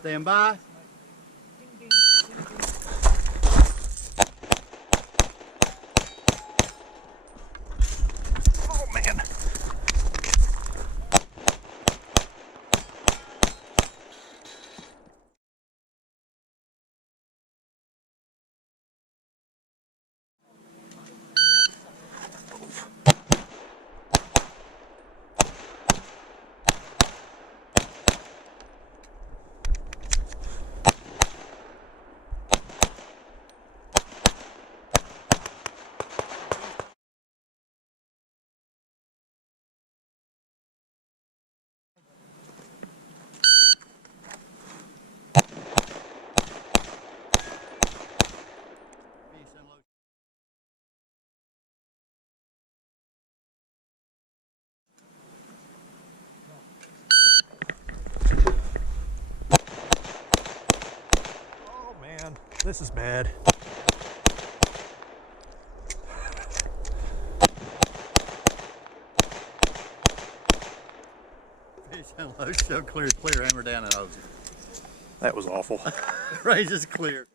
Stand by. Oh man. Oh man, this is bad. Peace and low, show clear, hammer down and hose it. That was awful. Range is clear.